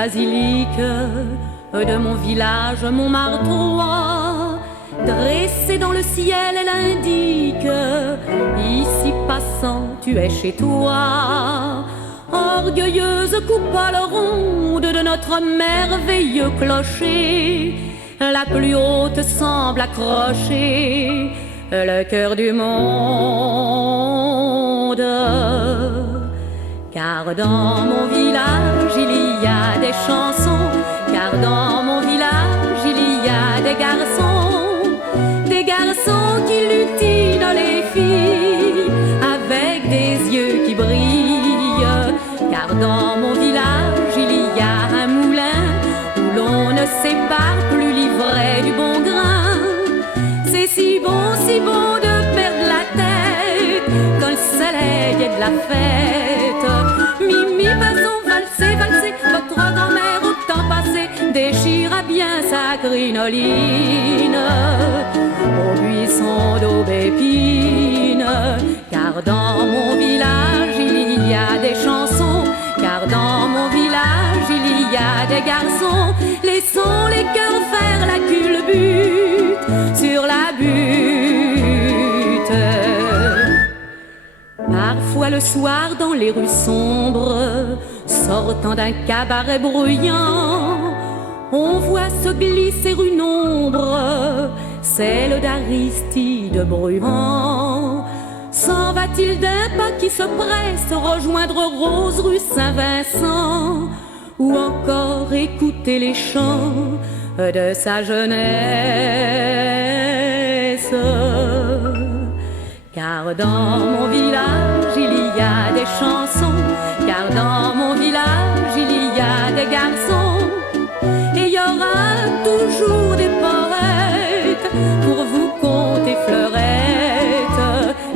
basilique de mon village Montmartrois. Dressée dans le ciel, elle indique: ici passant, tu es chez toi. Orgueilleuse coupole ronde de notre merveilleux clocher, la plus haute semble accrocher le cœur du monde. Car dans mon village il y a des chansons, car dans mon village il y a des garçons qui lutinent les filles avec des yeux qui brillent. Car dans mon village il y a un moulin où l'on ne sépare plus l'ivraie du bon grain. C'est si bon de perdre la tête quand le soleil est de la fête. Mimi, passons, valser, valser, votre grand-mère au temps passé déchira bien sa crinoline au buisson d'aubépine. Car dans mon village il y a des chansons, car dans mon village il y a des garçons. Laissons les cœurs faire la culbute sur la butte. Parfois le soir dans les rues sombres, sortant d'un cabaret bruyant, on voit se glisser une ombre, celle d'Aristide Bruant. S'en va-t-il d'un pas qui se presse rejoindre Rose rue Saint-Vincent, ou encore écouter les chants de sa jeunesse? Car dans mon village il y a des chansons, car dans mon village il y a des garçons, et il y aura toujours des poètes pour vous conter fleurettes.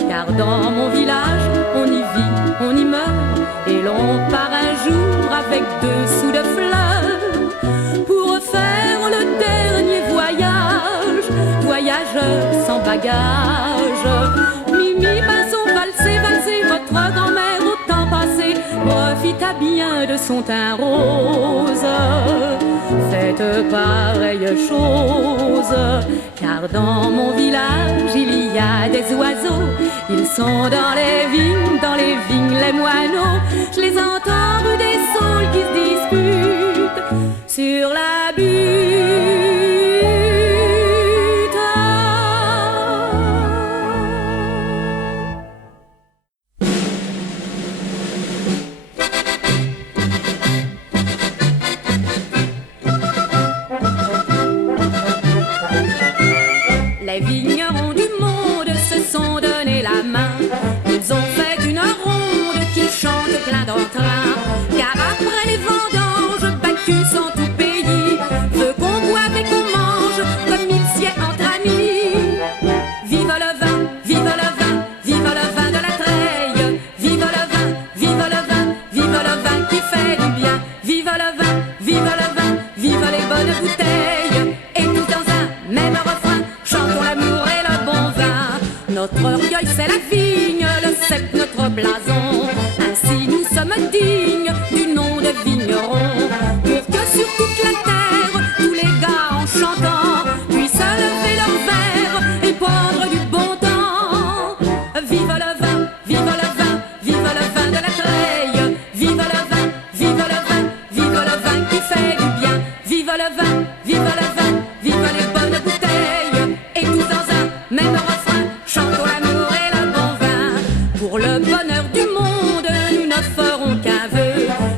Car dans mon village on y vit, on y meurt, et l'on part un jour avec 2 sous de fleurs pour faire le dernier voyage, voyageur sans bagage. Mimi, passons, valser, valser, votre grand-mère au temps passé profita bien de son teint rose. Faites pareille chose, car dans mon village il y a des oiseaux. Ils sont dans les vignes, les moineaux. Je les entends rue des saules qui se disputent sur la butte. Les vignerons du monde se sont donné la main. Ils ont fait une ronde qui chante plein d'entrain. Car après les vendanges, Bacchus en tout pays veut qu'on boive et qu'on mange comme il sied entre amis. Vive le vin, vive le vin, vive le vin de la Treille. Vive le vin, vive le vin, vive le vin qui fait du bien. Vive le vin, vive le vin, vive les bonnes bouteilles. Et tous dans un même refrain, chantons l'amour et le bon vin. Notre orgueil c'est la vigne, le cep notre blason. Ainsi nous sommes dignes du nom de vignerons. Pour que sur toute la terre, tous les gars en chantant puissent lever leur verre et prendre du bon temps. Vive le vin, vive le vin, vive le vin de la Treille. Vive le vin, vive le vin, vive le vin qui fait du bien. Vive le vin, vive le vin, vive les bonnes bouteilles. Et tous dans un même refrain, chantons l'amour et le bon vin. Pour le bonheur du monde, nous ne ferons qu'un vœu: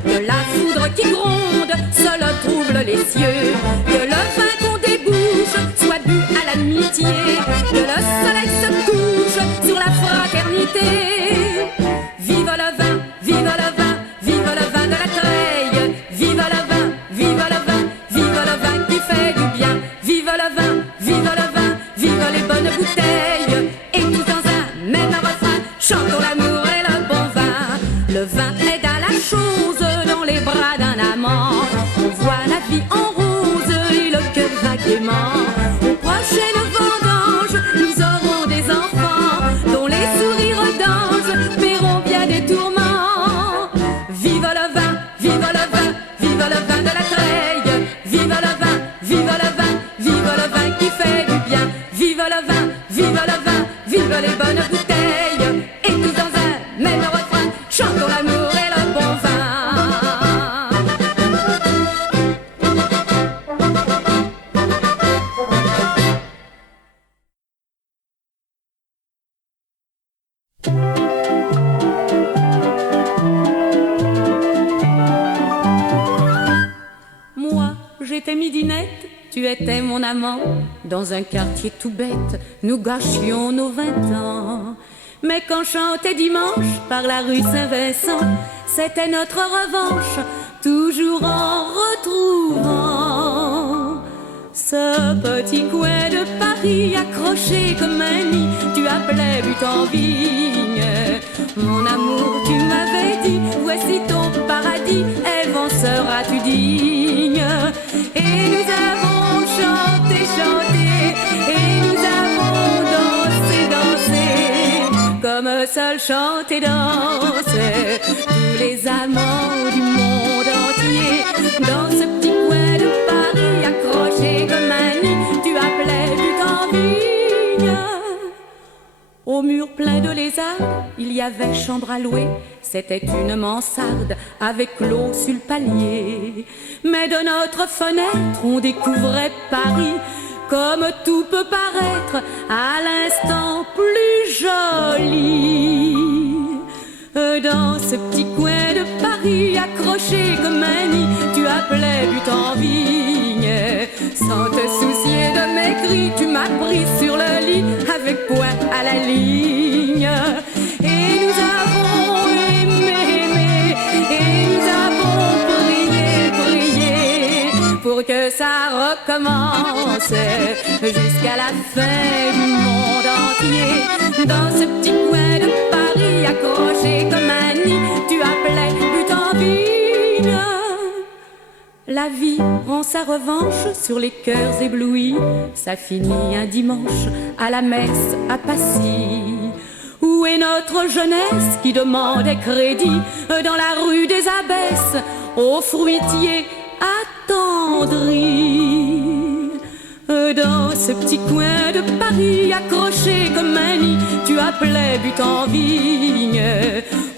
que la foudre qui gronde seule trouble les cieux. Que le vin qu'on débouche soit bu à l'amitié. Que le soleil se couche sur la fraternité. Vive le vin, vive le vin, vive le vin de la Treille. Vive le vin, vive le vin, vive le vin qui fait du bien. Vive le vin, vive le vin, vive les bonnes bouteilles. Et tous dans un même refrain, chantons l'amour et le bon vin. Le vin aide à la chose dans les bras d'un amant. On voit la vie en rose et le cœur vaguement. Aux prochaines vendanges, nous aurons des enfants dont les sourires d'ange paieront bien des tourments. Vive le vin, vive le vin, vive le vin de la Ginette, tu étais mon amant. Dans un quartier tout bête, nous gâchions nos 20 ans. Mais quand chantait dimanche par la rue Saint-Vincent, c'était notre revanche, toujours en retrouvant ce petit coin de Paris accroché comme un nid. Tu appelais but en vigne. Mon amour, tu m'avais dit, voici ton paradis, Ève en seras-tu digne? Et nous avons chanté, chanté, et nous avons dansé, dansé, comme seul chante et danse tous les amants du monde entier. Dans ce petit coin de Paris accroché comme un nid, tu appelais but en vigne. Au mur plein de lézards, il y avait chambre à louer. C'était une mansarde avec l'eau sur le palier. Mais de notre fenêtre, on découvrait Paris comme tout peut paraître à l'instant plus joli. Dans ce petit coin de Paris accroché comme un nid, tu appelais but en vigne. Sans te soucier de mes cris, tu m'as pris sur le lit avec poing à la ligne. Et nous avons aimé, aimé, et nous avons prié, prié pour que ça recommence jusqu'à la fin du monde entier. Dans ce petit coin de Paris accroché comme un nid, tu appelais but en vigne. La vie rend sa revanche sur les cœurs éblouis. Ça finit un dimanche à la messe à Passy. Où est notre jeunesse qui demandait crédit dans la rue des Abbesses aux fruitiers attendris? Dans ce petit coin de Paris accroché comme un nid, tu appelais but en vigne.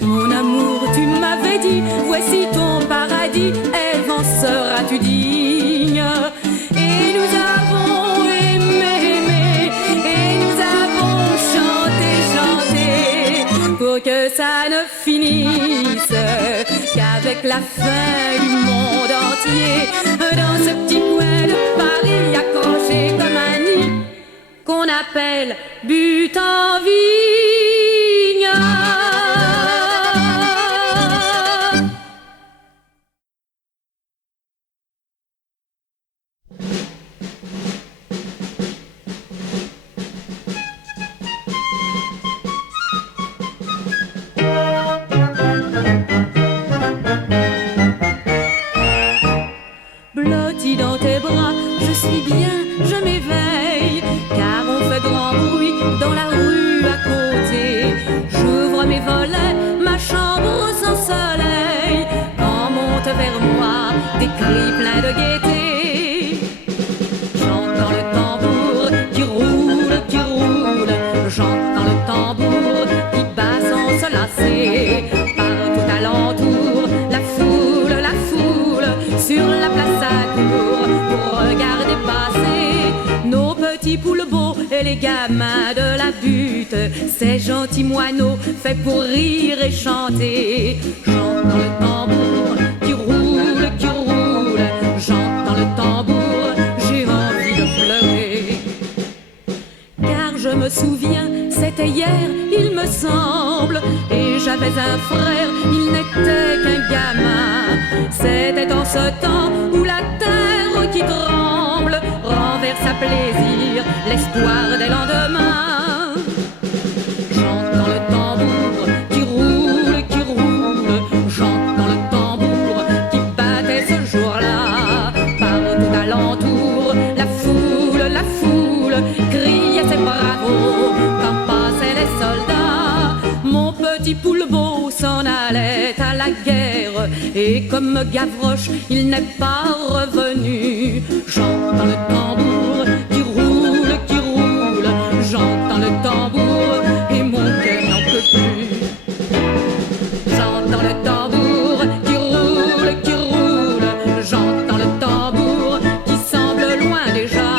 Mon amour, tu m'avais dit, voici ton paradis, Ève en seras-tu digne? Et nous avons aimé, aimé, et nous avons chanté, chanté, pour que ça ne finisse qu'avec la fin du monde entier. Dans ce petit coin de Paris accroché comme un nid, qu'on appelle but en vigne. Blotti dans tes bras, je suis bien, je m'éveille, car on fait grand bruit dans la rue à côté. J'ouvre mes volets, ma chambre sans soleil, quand monte vers moi des cris pleins de gaieté. J'entends le tambour qui roule, j'entends le tambour qui bat sans se lasser. Partout alentour, la foule, sur la place à court, pour regarder passer nos petits poules beaux et les gamins de la butte, ces gentils moineaux faits pour rire et chanter. J'entends le tambour qui roule, j'entends le tambour, j'ai envie de pleurer. Car je me souviens, c'était hier, il me semble, et j'avais un frère, il n'était qu'un gamin. C'était en ce temps où la terre qui tremble renverse à plaisir l'espoir des lendemains. J'entends le tambour qui roule, j'entends le tambour qui battait ce jour-là. Partout alentour, la foule criait ses bravos quand passaient les soldats. Mon petit poule-beau s'en allait à la guerre, et comme Gavroche, il n'est pas revenu. J'entends le tambour qui roule, j'entends le tambour et mon cœur n'en peut plus. J'entends le tambour qui roule, j'entends le tambour qui semble loin déjà.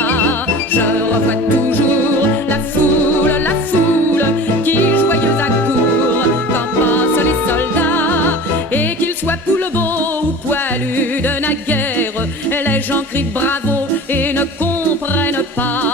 Je revois toujours la foule qui joyeuse accourt quand passent les soldats. Et qu'ils soient poule-beau ou poilus de naguère, les gens crient pas.